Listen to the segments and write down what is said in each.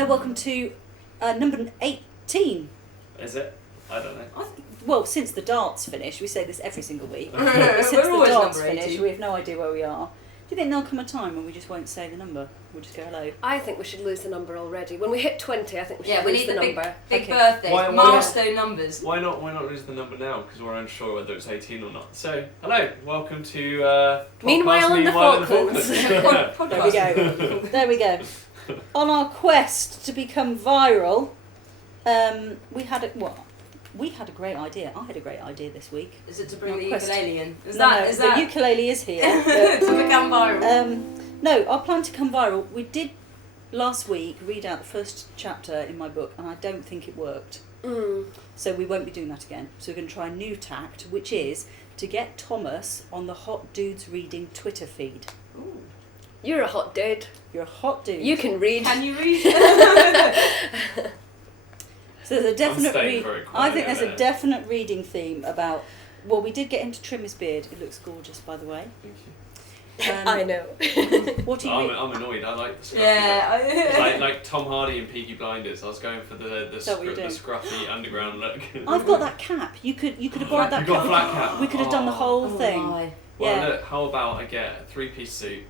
Hello, welcome to number 18. Is it? I don't know. Well, since the darts finished, we say this every single week. We're Since the always darts number 18. finished, we have no idea where we are. Do you think there'll come a time when we just won't say the number? We'll just go hello. I think we should lose the number already. When we hit 20, I think we should Yeah, we lose need the the number. big Okay. birthdays, Why milestone numbers. Why not lose the number now? Because we're unsure whether it's 18 or not. So, hello, welcome to Meanwhile in the Falklands. There we go. There we go. On our quest to become viral, we had a great idea. I had a great idea this week. Is it to bring Our the quest- ukulele in? Is No, that the ukulele is here. to become viral? No, our plan to come viral. We did last week read out the first chapter in my book, and I don't think it worked. So we won't be doing that again. So we're going to try a new tact, which is to get Thomas on the Hot Dudes Reading Twitter feed. Ooh. You're a hot dude. You're a hot dude. You can read. Can you read? So there's a definite staying very quiet I think there's over a there. definite reading theme about. Well, we did get him to trim his beard. It looks gorgeous, by the way. Thank you. I know. What do you read? I'm annoyed. I like the scruffy. Yeah. like Tom Hardy in Peaky Blinders. I was going for the that what you're doing? scruffy underground look. I've got that cap. You could have borrowed that You've got cap. a flat cap. We could have done the whole thing. My. Well, Yeah. look. How about I get a three-piece suit?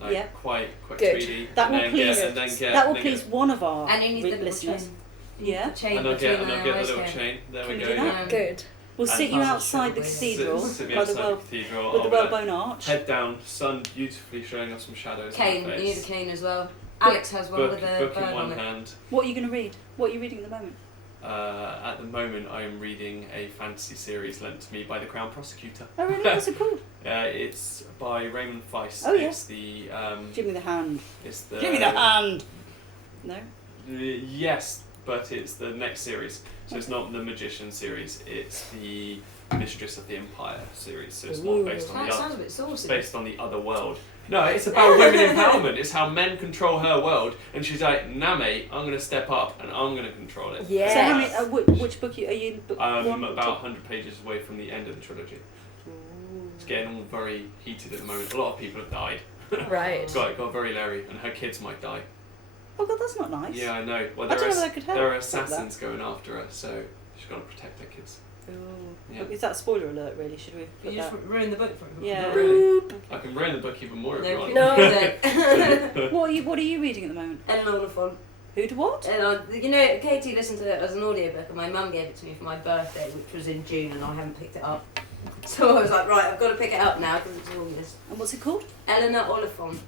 Like Yeah. quite Good. 3D. That and will then please. Get, and then get, That will then please Get, one of our And you need the little listeners. chain. Yeah. The chain and I'll between get the eyes little here. chain. There Can we we go. do that? Good. We'll And sit you pass it outside the through. cathedral Sit me by the outside well the cathedral. with the I'll Wellbone Arch. Head down, sun beautifully showing us some shadows. Cane. on my You need a face. cane as well. Alex has one Book, with a book bird in one on it. hand. What are you going to read? What are you reading at the moment? At the moment, I am reading a fantasy series lent to me by the Crown Prosecutor. Oh, really? What's it called? It's by Raymond Feist. Oh, yeah. It's the. Give me the hand. It's the. Give me the hand. No. Yes, but it's the next series. So it's not the Magician series. It's the Mistress of the Empire series. So it's more based on That the sounds a other. bit saucy. Based on the other world. No, it's about women empowerment. It's how men control her world, and she's like, "Nah, mate, I'm gonna step up and I'm gonna control it." Yeah. So how many? Which book are you in? Book I'm one? or about two? 100 pages away from the end of the trilogy. It's getting all very heated at the moment. A lot of people have died. Right. It got very leery, and her kids might die. Oh God, that's not nice. Yeah, I know. Well, I don't know whether I could help there are with that. assassins going after her, so she's got to protect her kids. Ooh. Yeah. Is that a spoiler alert? Really? Should we? Put You just that? ruined the book for him. Yeah. Not really. I can ruin the book even more if you No, want. No. What are you reading at the moment? Ellen Oliphant. Who'd what? And you know, Caiti listened to it as an audiobook, and my mum gave it to me for my birthday, which was in June, and I haven't picked it up. So I was like, right, I've got to pick it up now because it's August. And what's it called? Eleanor Oliphant.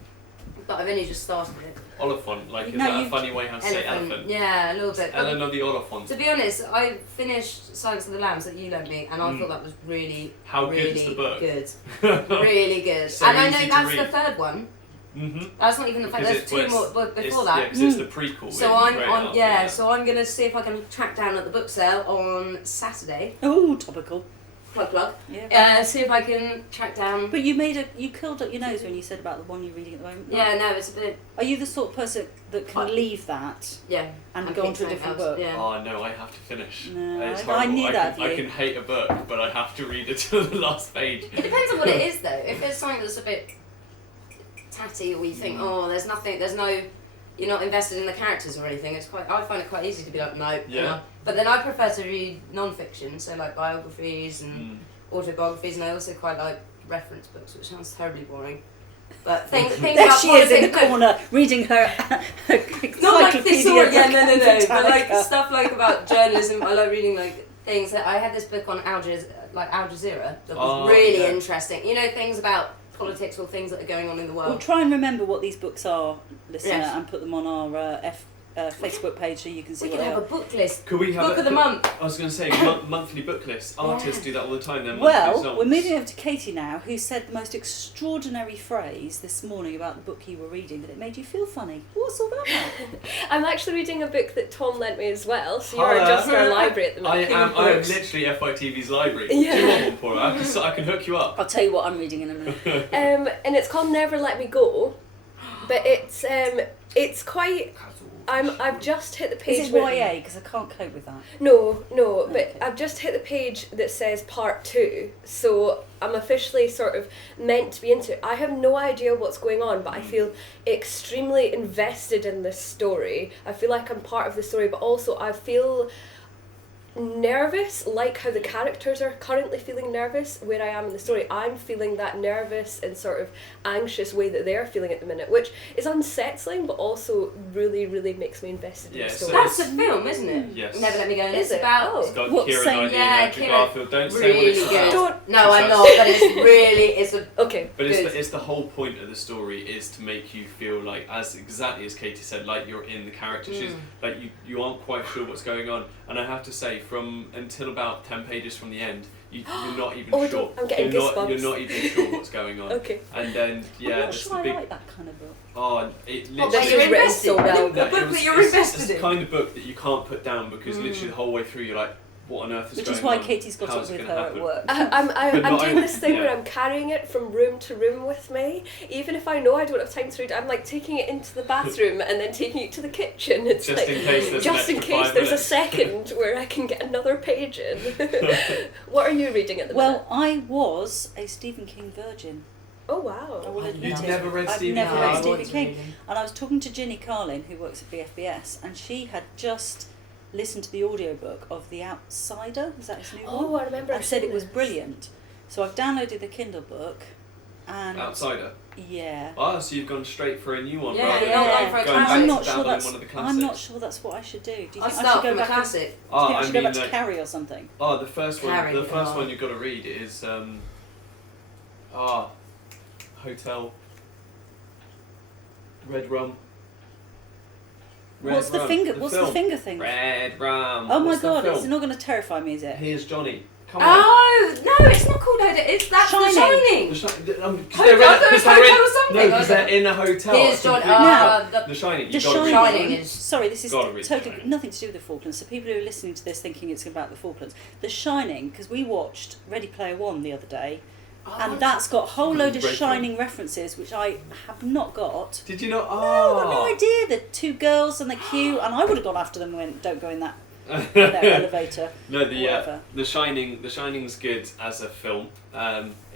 But I've only just started it. Oliphant, like, is No, that a you- funny way how to say elephant? Yeah, a little bit. But Eleanor the Oliphant. to be honest, I finished Silence of the Lambs that you lent me, and I thought that was really, How good really is the book? good. Really good. So and I easy know to that's read. the third one. Mm-hmm. That's not even the fact. There's two more but before that. It's the prequel. So with I'm Grey on, Arthur, yeah. So I'm gonna see if I can track down at the book sale on Saturday. Oh, topical. Plug. Yeah. See if I can track down. But you curled up your nose when you said about the one you're reading at the moment. Yeah, no, it's a bit. Are you the sort of person that can What? leave that Yeah. and go on to a pick different something else, book? Yeah. Oh no, I have to finish. No, It's I horrible. knew that of I you. can hate a book, but I have to read it to the last page. It depends on what it is, though. If it's something that's a bit tatty, or you think, oh, there's no, you're not invested in the characters or anything. I find it quite easy to be like, no. Yeah. No. But then I prefer to read non-fiction, so like biographies and autobiographies, and I also quite like reference books, which sounds terribly boring. But things There about she is in the politics. corner reading her Not like thesaurus, yeah, no, Britannica. but like stuff like about journalism. I like reading like things that I had this book on Al Jazeera that was really interesting. You know, things about politics or things that are going on in the world. We'll try and remember what these books are, listener, Yes. and put them on our Facebook page so you can see We what can they have are. a book list. Could we have Book of the month. I was going to say monthly book lists. Artists do that all the time. They're monthly Well, songs. we're moving over to Caiti now, who said the most extraordinary phrase this morning about the book you were reading that it made you feel funny. What's all that about? I'm actually reading a book that Tom lent me as well, so you're Paula. just our library at the I moment. am literally FITV's library. Yeah. Do you want one, Paula? I can hook you up. I'll tell you what I'm reading in a minute. And it's called Never Let Me Go, but it's quite. I've just hit the page. Is it YA? Because I can't cope with that. No, Okay. but I've just hit the page that says part 2, so I'm officially sort of meant to be into it. I have no idea what's going on, but I feel extremely invested in this story. I feel like I'm part of the story, but also I feel nervous, like how the characters are currently feeling nervous where I am in the story. I'm feeling that nervous and sort of anxious way that they're feeling at the minute, which is unsettling but also really, really makes me invested in the story. That's a film, isn't it? Yes. Never Let Me Go. And Is it's it? about... Oh. It's got What, Keira same- Knightley Yeah, and Andrew Keira- Garfield. Don't say what Really it's good. about. No, I'm Because not, but it's really... It's a... Okay. But Good. it's the whole point of the story is to make you feel like, as exactly as Caiti said, like you're in the character shoes, like you aren't quite sure what's going on. And I have to say, from until about 10 pages from the end, you're not even Oh, sure. I'm getting goosebumps. You're not even sure what's going on. Okay. And then I'm yeah, not there's sure the I big. like that kind of book. Oh, it What, literally. that you're written invested so in? well. A No, book it was- that you're it's invested the in? kind of book that you can't put down because literally the whole way through you're like, what on earth is Which going is why on? Katie's got How's it it with gonna her happen? at work. But I'm not doing this thing yeah. where I'm carrying it from room to room with me. Even if I know I don't have time to read, I'm like taking it into the bathroom and then taking it to the kitchen. It's Just like, in case there's just an in extra case 5 there's a minutes. second where I can get another page in. What are you reading at the minute? Well, I was a Stephen King virgin. Oh wow. I will admit You've it. never read I've Stephen never King? read No, I Stephen wasn't King. reading. And I was talking to Ginny Carlin, who works at BFBS, and she had just listened to the audiobook of The Outsider. Is that his new Oh, one? I remember. And said it was this. brilliant. So I've downloaded the Kindle book, and Outsider. yeah. Ah, so you've gone straight for a new one Yeah, rather you're than not going for a going classic. back I'm to not sure dabbling in that's. one of the I'm classics. not sure that's what I should do. Do you I'll think I should start go from a back? Do classic. you think Ah, I I should go mean, back to like, Carrie or something? oh, the first one. Carry The first on. one you've got to read is Hotel Red Rum. Red What's the Rum, finger? the What's film. the finger thing? Red Rum. Oh my What's the god! film? It's not going to terrify me, is it? Here's Johnny. Come on. Oh, no, it's not called Hotel. It's that's Shining. The Shining. The Shining. Hotel- I thought it was Hotel something. No, because they're in a hotel. Here's It's John. completely- The The Shining. The You've got to read Shining. it. Shining is- Sorry, this is Gotta read The totally Shining. nothing to do with the Falklands. So people who are listening to this thinking it's about the Falklands. The Shining, because we watched Ready Player One the other day, and that's got a whole load of Great Shining references, which I have not got. Did you know? No, I've got no Oh. idea. The two girls and the queue, and I would have gone after them and went, don't go in that elevator. No, Whatever. the Shining's good as a film.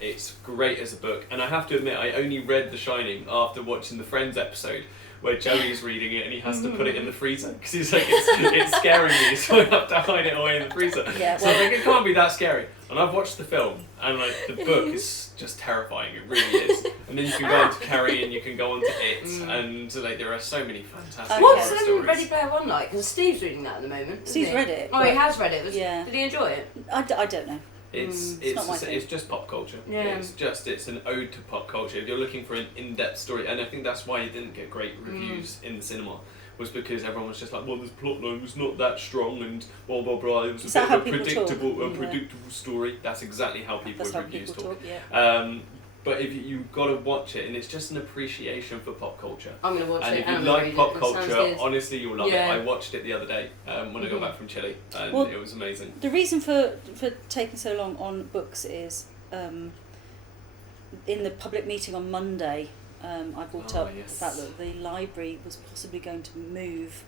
It's great as a book, and I have to admit, I only read The Shining after watching the Friends episode where Joey's reading it and he has to put it in the freezer because he's like, it's scaring me, so I have to hide it away in the freezer. Yeah, So I think it can't be that scary. And I've watched the film, and like the book is just terrifying. It really is. And then you can go on to Carrie, and you can go on to It, and like there are so many fantastic Okay. What's horror stories. Ready Player One like? Because Steve's reading that at the moment. isn't Steve's he? read it, Oh, he but- has read it. Yeah. Did he enjoy it? I don't know. It's not my thing. it's just pop culture. Yeah. It's an ode to pop culture. If you're looking for an in-depth story, and I think that's why it didn't get great reviews in the cinema, was because everyone was just like, well, this plot line was not that strong, and blah blah blah. It was Is a that bit how of a people talk? predictable, Yeah. predictable story. That's exactly how people That's with how reviews people talk. talk. Yeah. But if you've got to watch it, and it's just an appreciation for pop culture. I'm going to watch And it. if and you I'm gonna like read pop it. It sounds culture, good. honestly, you'll love Yeah. it. I watched it the other day when I got back from Chile, and Well, it was amazing. The reason for taking so long on books is in the public meeting on Monday, I brought up yes. the fact that the library was possibly going to move,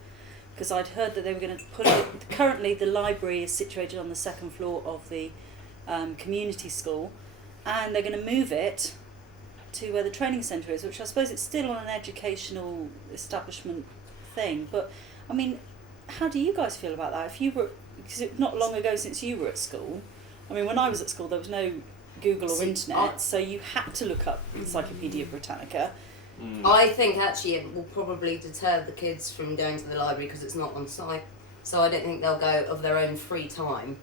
because I'd heard that they were going to put it. Currently, the library is situated on the second floor of the community school, and they're going to move it to where the training centre is, which I suppose it's still on an educational establishment thing. But I mean, how do you guys feel about that? If you were, because it's not long ago since you were at school. I mean, when I was at school, there was no Google or See, internet, so you had to look up Encyclopedia Britannica. I think actually it will probably deter the kids from going to the library because it's not on site. So I don't think they'll go of their own free time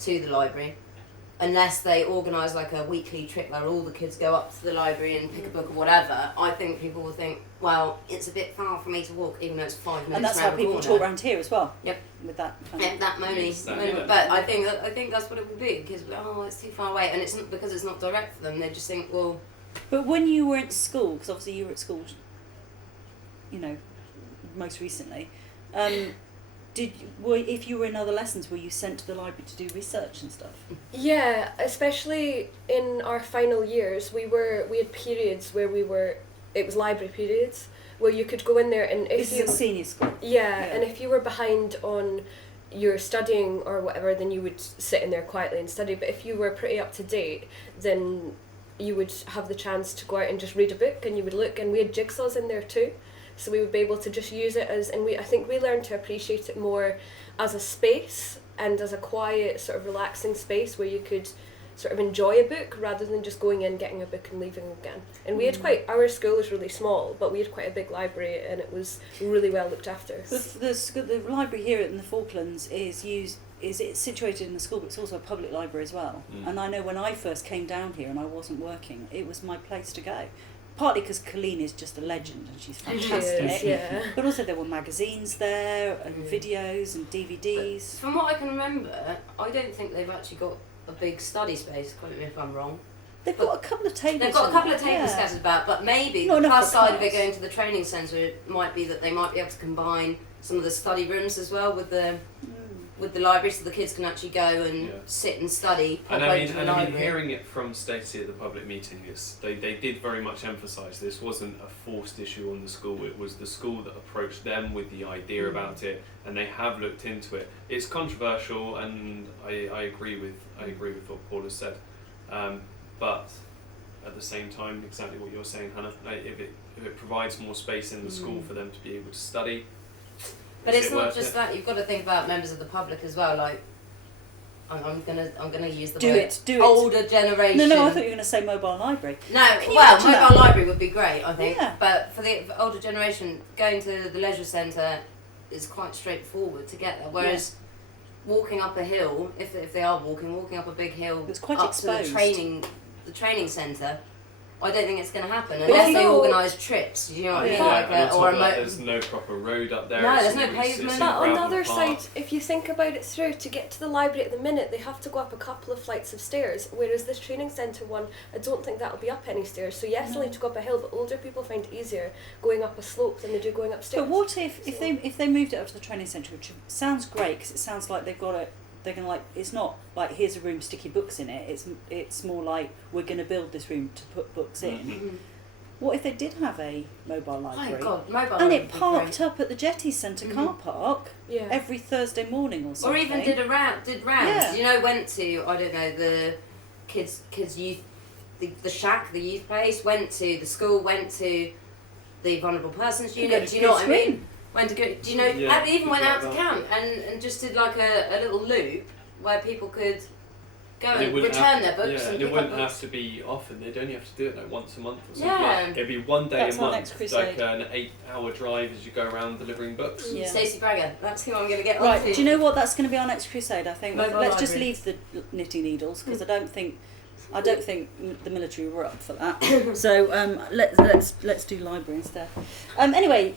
to the library. Unless they organise like a weekly trip where all the kids go up to the library and pick a book or whatever, I think people will think, well, it's a bit far for me to walk, even though it's 5 minutes And that's how round the people corner. talk around here as well. Yep. With that kind Yeah, that money. Exactly that. But I think that's what it will be, because it's too far away, and it's not because it's not direct for them. They just think, well, But when you were at school, because obviously you were at school, you know, most recently, if you were in other lessons, were you sent to the library to do research and stuff? Yeah, especially in our final years, we had periods where it was library periods, where you could go in there and if This is you at senior school. yeah, and if you were behind on your studying or whatever, then you would sit in there quietly and study. But if you were pretty up to date, then you would have the chance to go out and just read a book, and you would look, and we had jigsaws in there too, so we would be able to just use it as, and I think we learned to appreciate it more as a space and as a quiet sort of relaxing space where you could sort of enjoy a book rather than just going in, getting a book and leaving again. And we had our school was really small, but we had quite a big library and it was really well looked after. The library here in the Falklands it's situated in the school, but it's also a public library as well. And I know when I first came down here and I wasn't working, it was my place to go. Partly because Colleen is just a legend and she's fantastic. Yeah. But also there were magazines there and videos and DVDs. But from what I can remember, I don't think they've actually got a big study space, quote me if I'm wrong. They've got a couple of tables. They've got a couple of tables scattered about, but maybe Not the enough plus for side of class. it going to the training centre might be that they might be able to combine some of the study rooms as well with the library, so the kids can actually go and sit and study. And I mean, hearing it from Stacey at the public meeting, they did very much emphasise this wasn't a forced issue on the school. It was the school that approached them with the idea about it, and they have looked into it. It's controversial, and I agree with what Paula said, but at the same time, exactly what you're saying, Hannah. If it provides more space in the school for them to be able to study. But it's not just that. You've got to think about members of the public as well. Like, I'm gonna use the word older generation. No, I thought you were going to say mobile library. No, mobile library would be great, I think. Yeah. But for the older generation, going to the leisure centre is quite straightforward to get there. Whereas walking up a hill, if they are walking up a big hill, It's quite up exposed. to the training centre, I don't think it's going to happen But unless you they know- organise trips. You know what I mean? And on top Or of a that, there's no proper road up there. No, It's there's no all- it's pavement. a But on the gravel other path. side, if you think about it through, to get to the library at the minute, they have to go up a couple of flights of stairs, whereas this training centre one, I don't think that'll be up any stairs. So yes, they'll need to go up a hill, but older people find it easier going up a slope than they do going upstairs. But what if they moved it up to the training centre, which sounds great because it sounds like they've got it. They're gonna it's not like here's a room, sticky books in it. It's more like we're gonna build this room to put books in. Mm-hmm. What if they did have a mobile library? Oh God, mobile And library it would be parked great. up at the Jetty Centre car park every Thursday morning or Or something. even did rounds. Yeah. You know, went to, I don't know, the kids youth, the shack, the youth place. Went to the school. Went to the vulnerable persons Could go unit. to Do you know what I Kids' mean? Went to go. Do you know? Yeah, I even went like out to that. camp and just did like a little loop where people could go And it and wouldn't return have- their books Yeah, and and it pick up wouldn't books. have to be often. They'd only have to do it like once a month or something. Yeah. Like, it'd be one day That's a our month, next like crusade. an 8-hour drive as you go around delivering books. Yeah. Stacey Bragger. That's who I'm going to get Right, onto. do you know what? That's going to be our next crusade. I think. Mobile Let's just library. leave the knitting needles because I don't think the military were up for that. So let's do library instead. Anyway,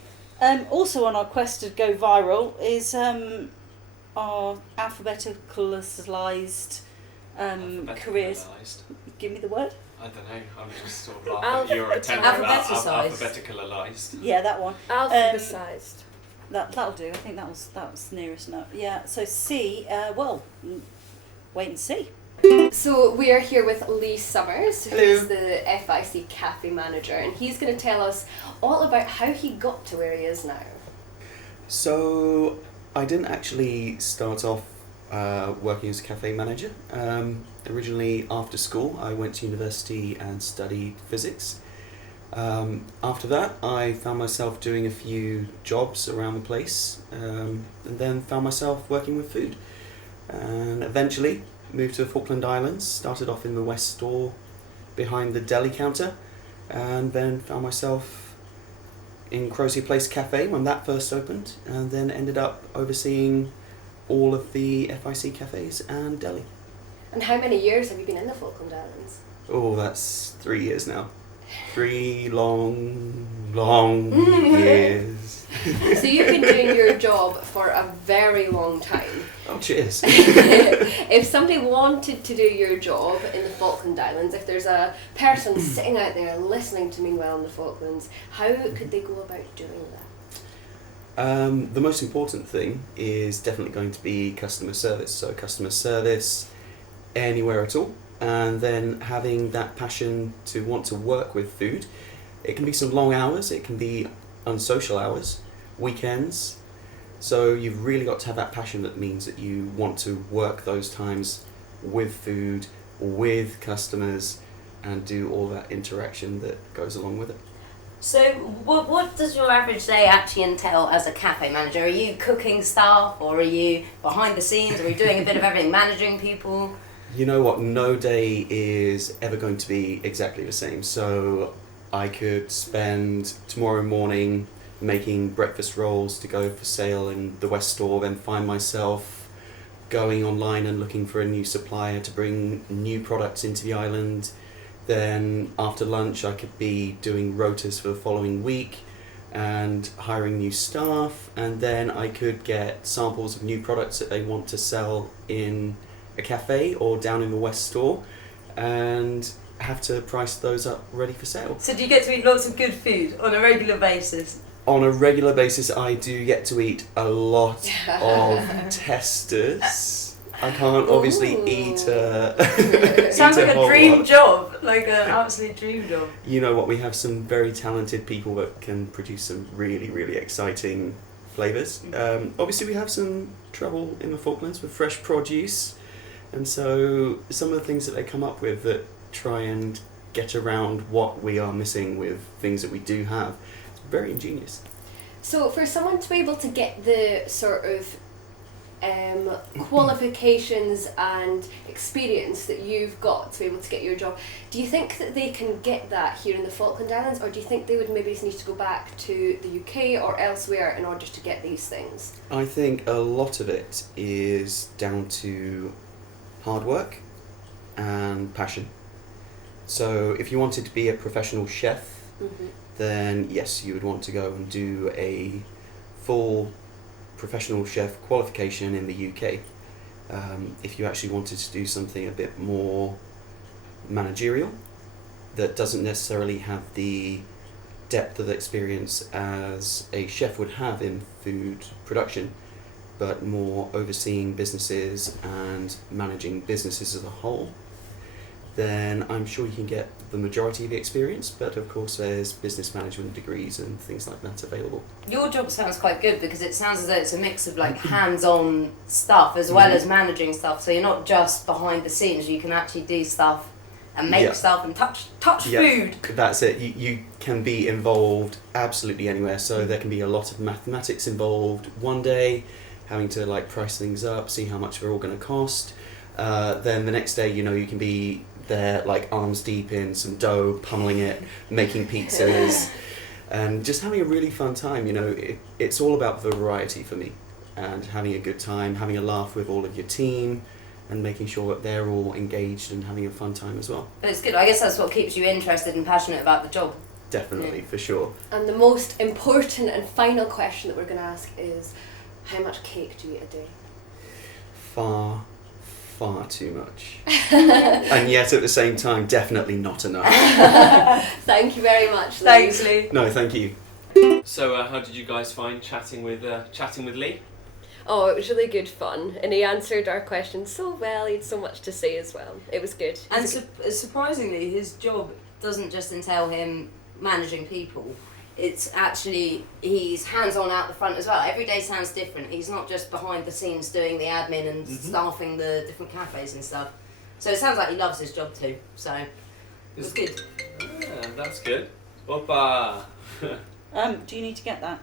also on our quest to go viral is our alphabeticalised careers. Alphabeticalised. Give me the word. I don't know. I'm just sort of laughing at your attempt at alphabeticalised. Yeah, that one. Alphabetized. That'll do. I think that was nearest enough. Yeah. So C. Wait and see. So we are here with Lee Summers, who's Hello. the FIC cafe manager, and he's going to tell us all about how he got to where he is now. So I didn't actually start off working as a cafe manager. Originally, after school, I went to university and studied physics. After that, I found myself doing a few jobs around the place, and then found myself working with food. And eventually moved to the Falkland Islands, started off in the West Store behind the deli counter, and then found myself in Crozier Place Cafe when that first opened, and then ended up overseeing all of the FIC cafes and deli. And how many years have you been in the Falkland Islands? Oh, that's 3 years now. 3 long years. So you've been doing your job for a very long time. Oh, cheers. If somebody wanted to do your job in the Falkland Islands, if there's a person sitting out there listening to Meanwhile in the Falklands, how could they go about doing that? The most important thing is definitely going to be customer service. So customer service anywhere at all. And then having that passion to want to work with food. It can be some long hours, it can be unsocial hours, weekends. So you've really got to have that passion that means that you want to work those times with food, with customers, and do all that interaction that goes along with it. So what does your average day actually entail as a cafe manager? Are you cooking staff, or are you behind the scenes, or are you doing a bit of everything, managing people? You know what, no day is ever going to be exactly the same. So I could spend tomorrow morning making breakfast rolls to go for sale in the West Store, then find myself going online and looking for a new supplier to bring new products into the island. Then after lunch I could be doing rotas for the following week and hiring new staff, and then I could get samples of new products that they want to sell in a cafe or down in the West Store and have to price those up ready for sale. So do you get to eat lots of good food on a regular basis? On a regular basis I do get to eat a lot of testers. I can't obviously eat Sounds eat like a whole dream lot. job, like an absolute dream job. You know what, we have some very talented people that can produce some really, really exciting flavours. Obviously we have some trouble in the Falklands with fresh produce, and so some of the things that they come up with that try and get around what we are missing with things that we do have, it's very ingenious. So for someone to be able to get the sort of qualifications and experience that you've got to be able to get your job, do you think that they can get that here in the Falkland Islands, or do you think they would maybe need to go back to the UK or elsewhere in order to get these things? I think a lot of it is down to hard work and passion. So if you wanted to be a professional chef, then yes, you would want to go and do a full professional chef qualification in the UK. If you actually wanted to do something a bit more managerial that doesn't necessarily have the depth of experience as a chef would have in food production, but more overseeing businesses and managing businesses as a whole, then I'm sure you can get the majority of the experience, but of course there's business management degrees and things like that available. Your job sounds quite good because it sounds as though it's a mix of like hands-on stuff as well as managing stuff, so you're not just behind the scenes, you can actually do stuff and make stuff and touch food. That's it. You can be involved absolutely anywhere, so there can be a lot of mathematics involved one day, having to like price things up, see how much they're all going to cost. Then the next day, you know, you can be there like arms deep in some dough, pummeling it, making pizzas, and just having a really fun time. You know, it's all about variety for me, and having a good time, having a laugh with all of your team, and making sure that they're all engaged and having a fun time as well. But it's good, I guess that's what keeps you interested and passionate about the job. Definitely, for sure. And the most important and final question that we're going to ask is, how much cake do you eat a day? Far too much. And yet at the same time, definitely not enough. Thank you very much, Lee. Thanks, Lee. No, thank you. So how did you guys find chatting with Lee? Oh, it was really good fun, and he answered our questions so well. He had so much to say as well. It was good. And surprisingly, his job doesn't just entail him managing people. It's actually, he's hands-on out the front as well. Every day sounds different. He's not just behind the scenes doing the admin and staffing the different cafes and stuff. So it sounds like he loves his job too. So it was good. Yeah, that's good. Opa! Do you need to get that?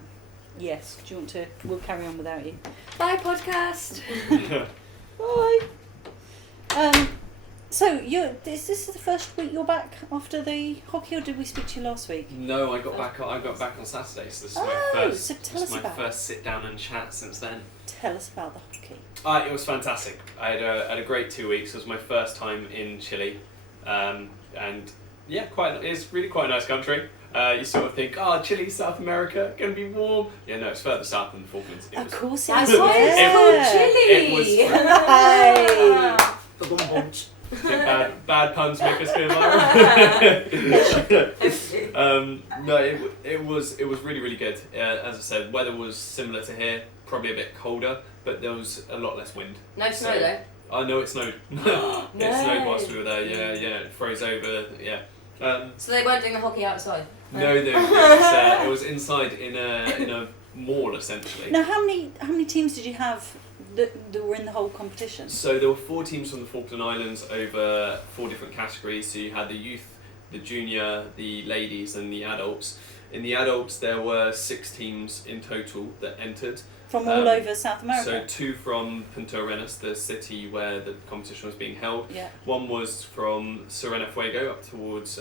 Yes. Do you want to? We'll carry on without you. Bye, podcast. Bye. So is this the first week you're back after the hockey, or did we speak to you last week? No, I got back on Saturday, so this is my first sit down and chat since then. Tell us about the hockey. It was fantastic. I had a great 2 weeks. It was my first time in Chile, and yeah, it's really quite a nice country. You sort of think, Chile, South America, gonna be warm. Yeah, no, it's further south than the Falklands. Of course That's it is. why it's called Chile. It was. Bad puns make us go viral. No, it was really, really good. As I said, weather was similar to here, probably a bit colder, but there was a lot less wind. No snow though. I know it snowed. It snowed whilst we were there. Yeah, it froze over. Yeah, So they weren't doing the hockey outside? No, it was inside in a mall essentially. Now, how many teams did you have that were in the whole competition? So there were 4 teams from the Falkland Islands over 4 different categories. So you had the youth, the junior, the ladies, and the adults. In the adults, there were 6 teams in total that entered. From all over South America? So 2 from Punta Arenas, the city where the competition was being held. Yeah. 1 was from Cirenefuego up towards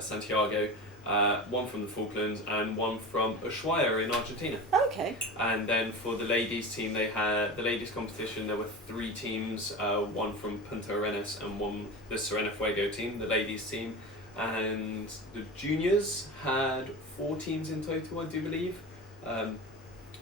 Santiago. 1 from the Falklands and 1 from Ushuaia in Argentina. Okay. And then for the ladies team, they had the ladies competition. There were 3 teams, 1 from Punta Arenas and 1 the Cirenefuego team, the ladies team, and the juniors had 4 teams in total, I do believe.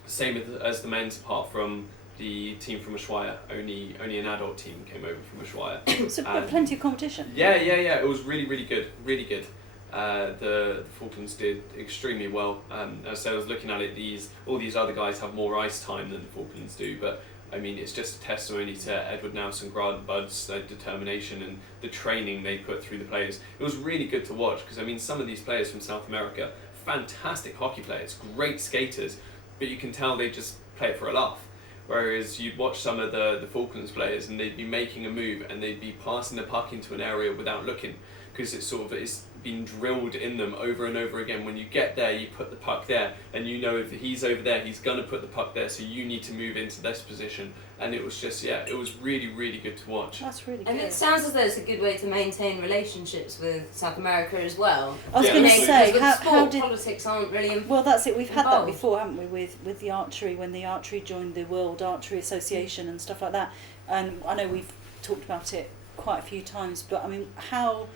Same as the men's, apart from the team from Ushuaia. Only an adult team came over from Ushuaia. So plenty of competition. Yeah. It was really good, really good. The Falklands did extremely well. As I was looking at it, all these other guys have more ice time than the Falklands do, but I mean, it's just a testimony to Edward Nelson, Grant Budd's determination and the training they put through the players. It was really good to watch because I mean, some of these players from South America, fantastic hockey players, great skaters, but you can tell they just play it for a laugh. Whereas you'd watch some of the Falklands players and they'd be making a move and they'd be passing the puck into an area without looking, because it's been drilled in them over and over again. When you get there, you put the puck there, and you know if he's over there, he's going to put the puck there, so you need to move into this position. And it was just, it was really, really good to watch. That's really good. And it sounds as though it's a good way to maintain relationships with South America as well. I was going to say, because how did... politics aren't really involved. Well, that's it. We've had that before, haven't we, with the archery, when the archery joined the World Archery Association and stuff like that. And I know we've talked about it quite a few times, but I mean, how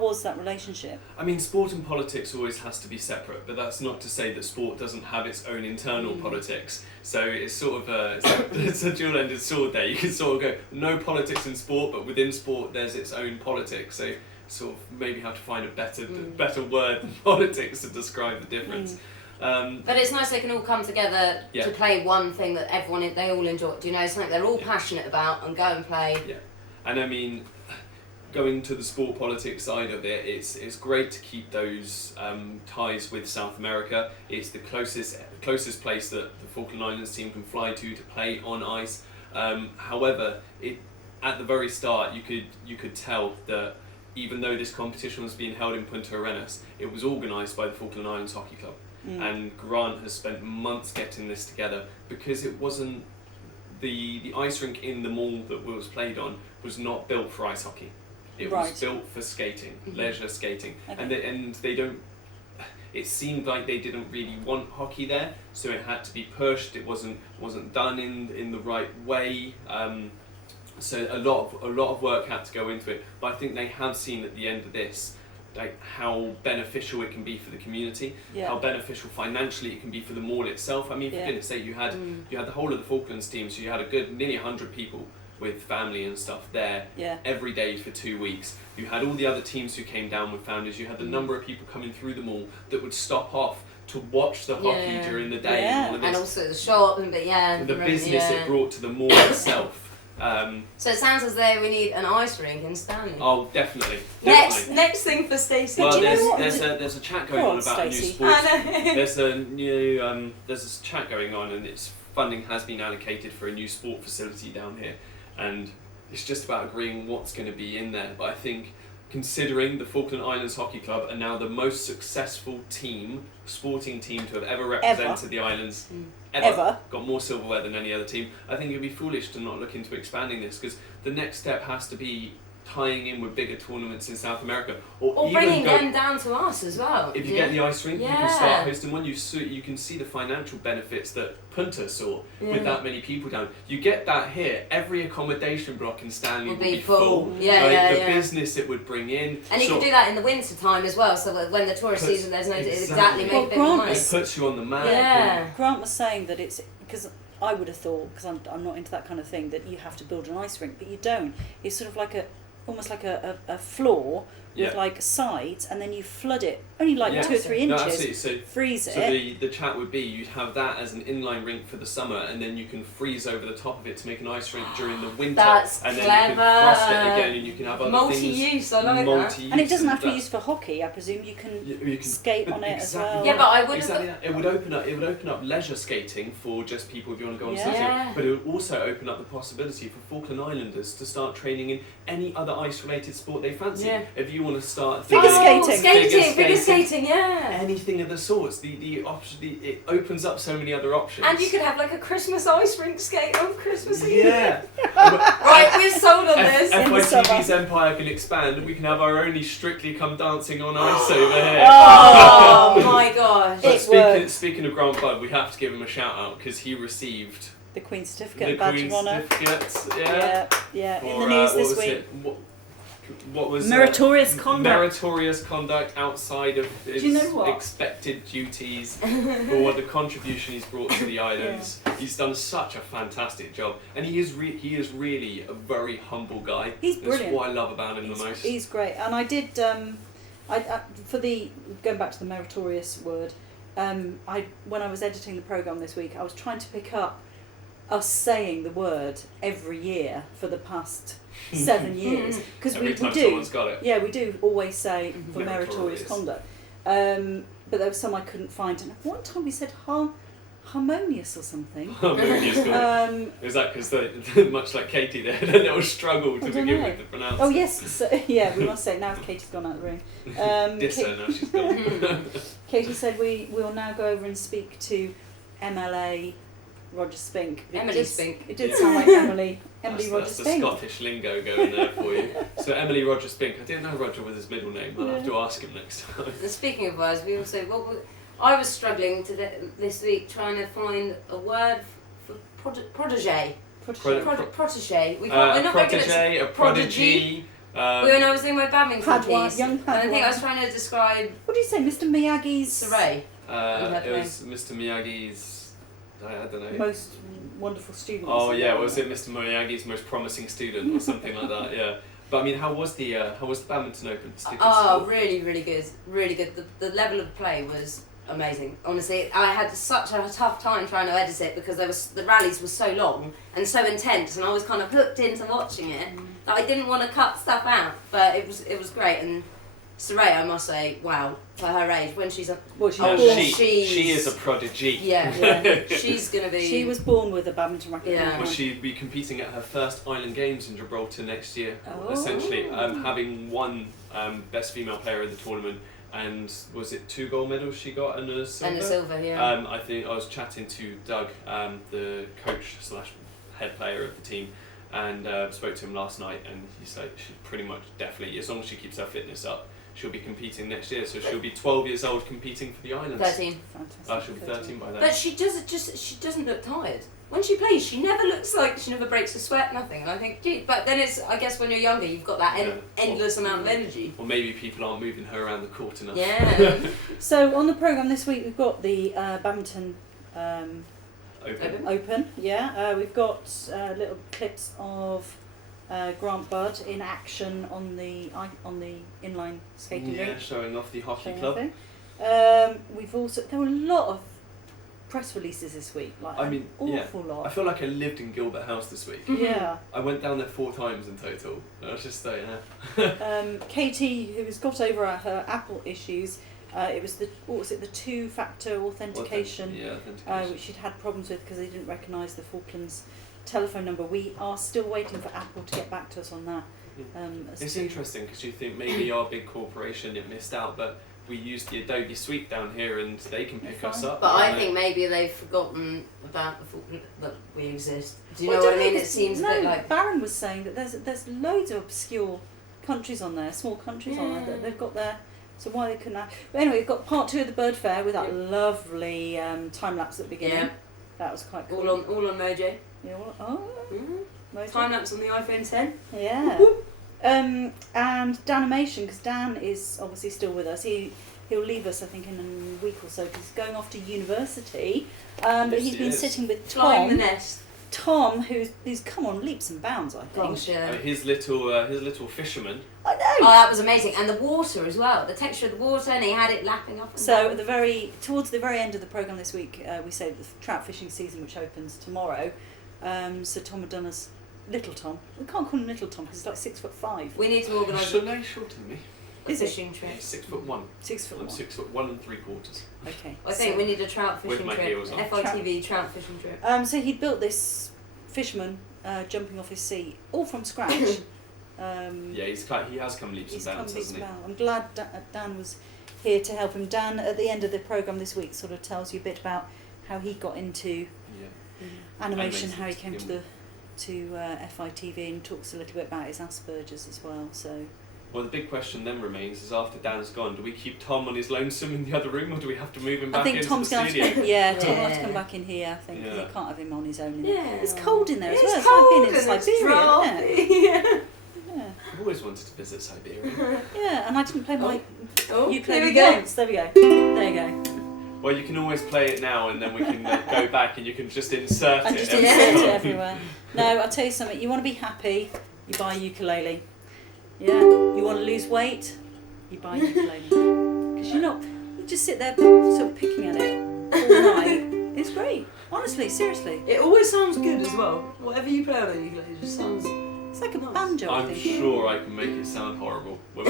was that relationship? I mean, sport and politics always has to be separate, but that's not to say that sport doesn't have its own internal politics. So it's sort of it's a dual-ended sword there. You can sort of go, no politics in sport, but within sport there's its own politics. So sort of maybe have to find a better word than politics to describe the difference. But it's nice they can all come together to play one thing that they all enjoy. Do you know, something they're all passionate about, and go and play. Yeah, and I mean, going to the sport politics side of it, it's great to keep those ties with South America. It's the closest place that the Falkland Islands team can fly to play on ice. However, at the very start, you could tell that even though this competition was being held in Punta Arenas, it was organised by the Falkland Islands Hockey Club. And Grant has spent months getting this together, because it wasn't the ice rink in the mall that was played on was not built for ice hockey. It was built for skating, leisure skating, okay. and they don't. It seemed like they didn't really want hockey there, so it had to be pushed. It wasn't done in the right way. So a lot of work had to go into it. But I think they have seen at the end of this, like, how beneficial it can be for the community, how beneficial financially it can be for the mall itself. I mean, for goodness sake, you had the whole of the Falklands team, so you had a good nearly 100 people with family and stuff there every day for 2 weeks. You had all the other teams who came down with families. You had the number of people coming through the mall that would stop off to watch the hockey during the day. And also the shop, and the business it brought to the mall itself. So it sounds as though we need an ice rink in Stanley. Oh, definitely. Next thing for Stacey. Well, there's a chat going on about a new sports. There's a chat going on, and its funding has been allocated for a new sport facility down here, and it's just about agreeing what's going to be in there. But I think, considering the Falkland Islands Hockey Club are now the most successful sporting team to have ever represented the islands ever, got more silverware than any other team, I think it'd be foolish to not look into expanding this, because the next step has to be tying in with bigger tournaments in South America, or even bringing them down to us as well. If you get the ice rink, you can start hosting one. You can see the financial benefits that Punta saw with that many people down. You get that here. Every accommodation block in Stanley would be full. The business it would bring in. And you can do that in the winter time as well, so that when the tourist season, there's no exactly make a bit of money. It puts you on the map. Yeah. Grant was saying that it's because I would have thought, because I'm not into that kind of thing, that you have to build an ice rink, but you don't. It's sort of like almost like a floor with like sides, and then you flood it only like 2 or 3 inches. No, absolutely. So, freeze it. So the chat would be you'd have that as an inline rink for the summer, and then you can freeze over the top of it to make an ice rink during the winter. That's and clever. then you can frost it again, and you can have other multi-use, things. I like that. And it doesn't have to be used for hockey. I presume you can skate on it as well. Yeah, but I wouldn't. Exactly. It would open up leisure skating for just people if you want to go on skating. Yeah. But it would also open up the possibility for Falkland Islanders to start training in any other ice-related sport they fancy. Yeah. If you want to start Figure Figure skating, skating, yeah. anything of the sorts. It opens up so many other options. And you could have like a Christmas ice rink skate on Christmas Eve. Yeah. Right, we're sold on this. FITV's empire can expand. We can have our only Strictly Come Dancing on Ice over here. Oh my gosh. But speaking of Grant Bud, we have to give him a shout out because he received the Queen's Certificate, badge of honour. Yeah. In the news this week. What was meritorious conduct? Meritorious conduct outside of his Do you know what? expected duties for what the contribution he's brought to the islands. Yeah. He's done such a fantastic job, and he is really a very humble guy. He's brilliant. That's what I love about him the most. He's great, and I did. For the going back to the meritorious word, when I was editing the programme this week, I was trying to pick up us saying the word every year for the past 7 years, because we do. Someone's got it. Yeah, we do always say for meritorious conduct. But there was some I couldn't find, and one time we said harmonious or something. Harmonious. Is that because much like Caiti, they had a little struggle to begin with to pronounce? Oh yes, so, yeah, we must say now Katie's gone out of the room. Diss her now, she's gone. Katie said we will now go over and speak to MLA Roger Spink. Emily Spink. It did sound like Emily Roger That's the Spink. Scottish lingo going there for you. So Emily Roger Spink. I didn't know Roger was his middle name. I'll have to ask him next time. And speaking of words, we also I was struggling this week trying to find a word for protege. Protege. We're not protege, a prodigy. When I was doing my badminton piece, young and I think Padawan. I was trying to describe. What do you say, Mr. Miyagi's? Saray. It was Mr. Miyagi's. I don't know. Most wonderful student. Oh yeah, was it Mr. Miyagi's most promising student or something like that? Yeah. But I mean, how was the badminton open? Oh, really, really good, really good. The level of play was amazing. Honestly, I had such a tough time trying to edit it because the rallies were so long and so intense, and I was kind of hooked into watching it that I didn't want to cut stuff out. But it was great. And Saray, I must say, wow, for her age, when she's she is a prodigy. Yeah, she's gonna be. She was born with a badminton racket. Yeah. Will she be competing at her first Island Games in Gibraltar next year? Oh. Essentially, having won best female player in the tournament, and was it 2 gold medals she got and a silver? And a silver, yeah. I think I was chatting to Doug, the coach / head player of the team, and spoke to him last night, and he said she pretty much definitely, as long as she keeps her fitness up, she'll be competing next year. So she'll be 12 years old competing for the islands. 13. Fantastic. She'll be 13 by then. But she doesn't look tired. When she plays, she never looks like she never breaks a sweat, nothing. And I think, gee, but then I guess when you're younger, you've got that endless amount of energy. Or maybe people aren't moving her around the court enough. Yeah. So on the programme this week, we've got the badminton open. Yeah, we've got little clips of Grant Budd in action on the inline skating rink. Yeah, showing off the hockey club. We've also there were a lot of press releases this week. Like awful lot. I feel like I lived in Gilbert House this week. Yeah. I went down there 4 times in total. I was just saying. Katie, who has got over her Apple issues, it was the 2-factor authentication, which she'd had problems with because they didn't recognise the Falklands telephone number. We are still waiting for Apple to get back to us on that. It's interesting because you think maybe our big corporation it missed out, but we use the Adobe Suite down here and they can pick us up. But I think maybe they've forgotten about that we exist. Do you know what I mean? It seems a bit like... Baron was saying that there's loads of obscure countries on there, small countries on there that they've got there. So why they couldn't have... But anyway, we've got part 2 of the Bird Fair with that lovely time-lapse at the beginning. Yeah. That was quite cool. All on Mojo. Yeah, Mojo. Time-lapse on the iPhone 10. Yeah. And Danimation, because Dan is obviously still with us. He'll leave us, I think, in a week or so because he's going off to university. But he's been sitting with Flying the nest. Tom, who's come on leaps and bounds, I think. Gosh, yeah. His little fisherman. I know. Oh, that was amazing. And the water as well. The texture of the water, and he had it lapping up and So down. towards the very end of the programme this week, we say the trout fishing season, which opens tomorrow. So Tom had done us, Little Tom. We can't call him Little Tom because he's like 6'5". We need to organise So no, shorter than me. a Is it? fishing trip. He's 6'1". 6'1". I'm 6'1 3/4. Okay. I think we need a trout With fishing my trip. heels on. FITV trout fishing trip. So he'd built this fisherman jumping off his seat, all from scratch. Yeah, he has come leaps and He's come bounds, leaps hasn't and he? bounds. I'm glad Dan was here to help him. Dan, at the end of the programme this week, sort of tells you a bit about how he got into Yeah. animation, how he Animated, came to FITV, and talks a little bit about his Asperger's as well. So Well, the big question then remains is after Dan's gone, do we keep Tom on his lonesome in the other room, or do we have to move him back I think into Tom's the going studio? to Tom will have to Yeah. come back in here. I think 'cause Yeah. you can't have him on his own. Yeah. It's cold in there as It's well. cold It's like and being in Siberia, it's isn't it? drafty. Yeah. I've always wanted to visit Siberia. Yeah, and I didn't play my Oh, ukulele there we go. once. There we go. There you go. Well, you can always play it now, and then we can go back and you can just insert And it. just every insert it time. everywhere. No, I'll tell you something. You want to be happy, you buy a ukulele. Yeah. You want to lose weight, you buy a ukulele. Because you just sit there sort of picking at it all night. It's great. Honestly, seriously. It always sounds good as well. Whatever you play on a ukulele, it just sounds. It's like a Nice. banjo, I I'm think. sure I can make it sound horrible. When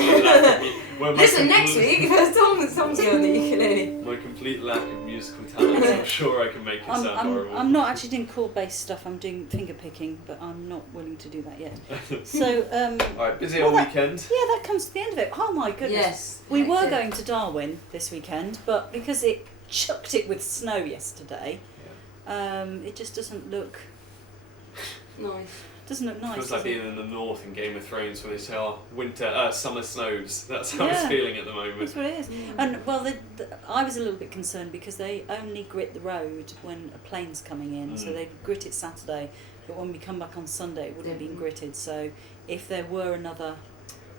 Listen, next week, there's Tom's here on the ukulele. My complete lack of musical talent, I'm sure I can make it sound horrible. I'm not actually doing chord-based stuff. I'm doing finger picking, but I'm not willing to do that yet. So, Alright, busy well, all that- weekend. yeah, that comes to the end of it. Oh my goodness. Yes. We were hectic. going to Darwin this weekend, but because it chucked it with snow yesterday, it just doesn't look Nice. nice. Feels like does being it? in the north in Game of Thrones when they say, "Oh, summer snows." That's how it's Yeah. feeling at the moment. That's what it is. Mm. And well, I was a little bit concerned because they only grit the road when a plane's coming in, so Mm. they grit it Saturday. But when we come back on Sunday, it wouldn't have been gritted. So if there were another,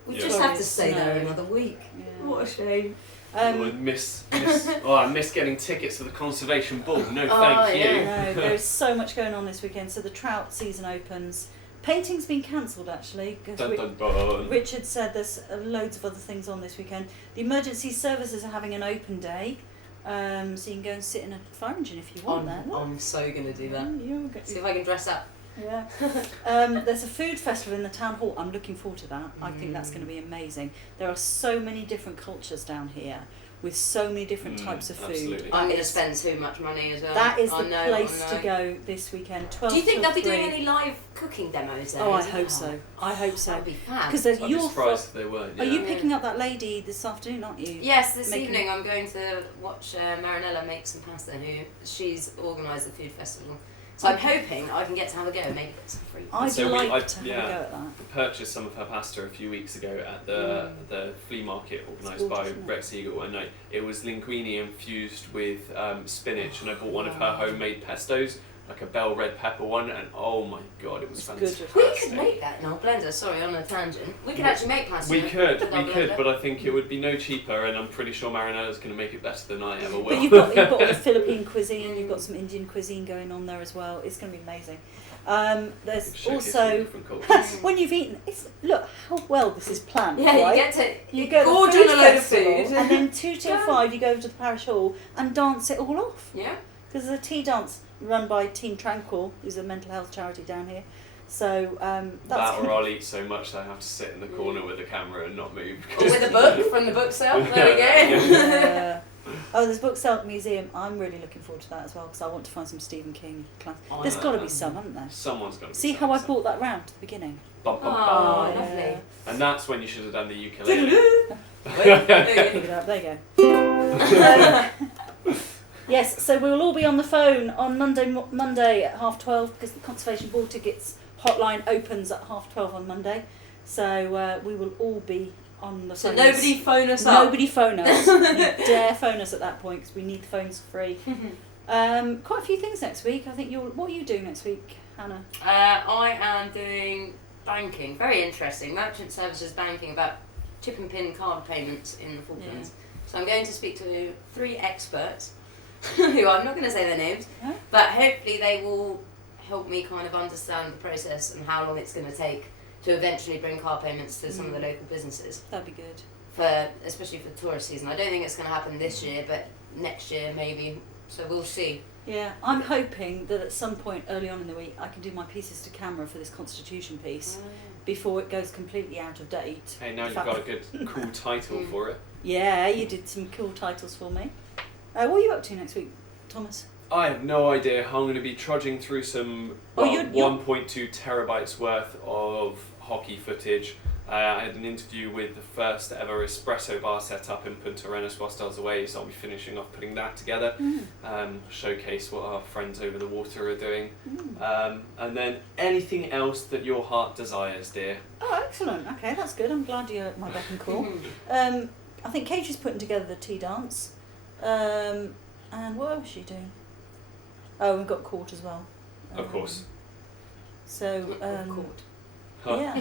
We Yeah. just have to Sorry, stay there snow. another week. Yeah. What a shame. I miss. I miss getting tickets to the conservation ball. No, Oh, thank you. yeah. no, there's so much going on this weekend. So the trout season opens. Painting's been cancelled actually because Dun, dun, dun. Richard said there's loads of other things on this weekend. The emergency services are having an open day, so you can go and sit in a fire engine if you want that. I'm so gonna do that. You're good. See if I can dress up. Yeah. There's a food festival in the town hall. I'm looking forward to that. I think that's going to be amazing. There are so many different cultures down here with so many different types of food. Absolutely. I'm gonna spend too much money as well. That is I the know, place I know. to go this weekend. 12 Do you think till they'll be doing 3. any live cooking demos there? Oh, I as hope well? so. I hope so. That'd be fab. Because I'd be you're surprised if they were. Are Yeah. you picking up that lady this afternoon, aren't you? Yes, this Making- evening I'm going to watch Marinella make some pasta. She's organised the food festival, so I'm hoping I can get to have a go and maybe get some free. I'd So like I- to have yeah. a go at that. Purchased some of her pasta a few weeks ago at the flea market organised It's by gorgeous, isn't it? Rex Eagle, and it was linguine infused with spinach, and I bought one of her homemade pestos, like a bell red pepper one, and oh my god, it was It's good. fantastic. We could make that in our blender. Sorry, on a tangent. We could actually make pasta. We in could, our blender. but I think it would be no cheaper, and I'm pretty sure Marinella's going to make it better than I ever will. But you've got all the Philippine cuisine, you've got some Indian cuisine going on there as well. It's going to be amazing. There's Showcase all also different cultures. when you've eaten. Look how well this is planned. Yeah, right? you get to You go gorge to the on food a load of festival, food. and then 2 till Yeah. 5 you go over to the parish hall and dance it all off. Yeah. Because there's a tea dance run by Team Tranquil, who's a mental health charity down here. So that's That or I'll eat so much that I have to sit in the corner with the camera and not move. Or with a book from the book sale. There we go. Yeah. Oh, there's Book Sale Museum. I'm really looking forward to that as well because I want to find some Stephen King class. Oh, There's no. got to be some, haven't there? Someone's got to See how I brought that round to the beginning? Bum, bum, Oh, bum. lovely. And that's when you should have done the ukulele. Pick it up. There you go. Yes, so we will all be on the phone on Monday at 12:30 because the Conservation Board Tickets hotline opens at 12:30 on Monday. So we will all be on the So phone. nobody phone us up. Nobody phone us. You dare phone us at that point because we need the phones free. Quite a few things next week. I think what are you doing next week, Hannah? I am doing banking. Very interesting. Merchant services banking about chip and pin card payments in the Falklands. So I'm going to speak to 3 experts who I'm not going to say their names, No? but hopefully they will help me kind of understand the process and how long it's going to take to eventually bring car payments to some of the local businesses. That'd be good. Especially for tourist season. I don't think it's going to happen this year, but next year maybe. So we'll see. Yeah, I'm hoping that at some point early on in the week I can do my pieces to camera for this Constitution piece before it goes completely out of date. Hey, now you've got a good, cool title for it. Yeah, you did some cool titles for me. What are you up to next week, Thomas? I have no idea. I'm going to be trudging through some 1.2 terabytes worth of hockey footage. I had an interview with the first ever espresso bar set up in Punta Arenas whilst I was away, so I'll be finishing off putting that together, showcase what our friends over the water are doing, and then anything else that your heart desires, dear. Oh, excellent. Okay, that's good. I'm glad you're at my beck and call. I think Caiti's putting together the tea dance. And what else is she doing? Oh, we've got court as well. Of course. So, Court. yeah.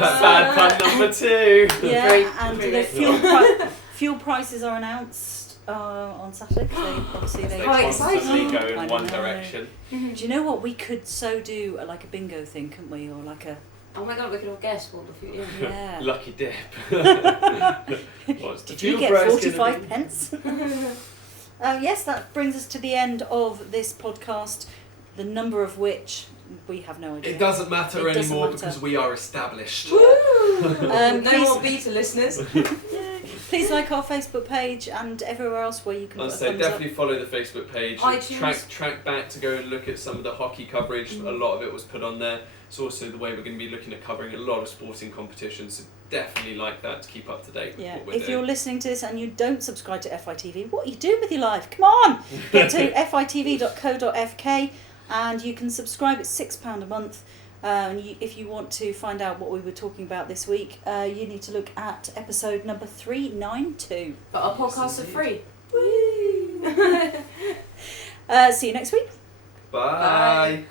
Bad pun number 2. Yeah, and the fuel prices are announced on Saturday. Because obviously They Quite constantly exciting. go in I one know. direction. Do you know what? We could so do like a bingo thing, couldn't we? Or like a... Oh my god, we could all guess what the food is. Yeah. Lucky dip. What's the Did you fuel get price 45 gonna be? pence? Yes, that brings us to the end of this podcast, the number of which we have no idea. It doesn't matter It doesn't anymore matter. because we are established. No please- more beta listeners. Please like our Facebook page and everywhere else where you can I'd put a say thumbs definitely follow the Facebook page. iTunes. Track back to go and look at some of the hockey coverage. A lot of it was put on there. It's also the way we're going to be looking at covering a lot of sporting competitions. So definitely like that to keep up to date with Yeah, what we're if doing. you're listening to this and you don't subscribe to FITV, what are you doing with your life? Come on! Get to fitv.co.fk and you can subscribe. It's £6 a month. If you want to find out what we were talking about this week, you need to look at episode number 392. But our podcasts are free. See you next week. Bye. Bye.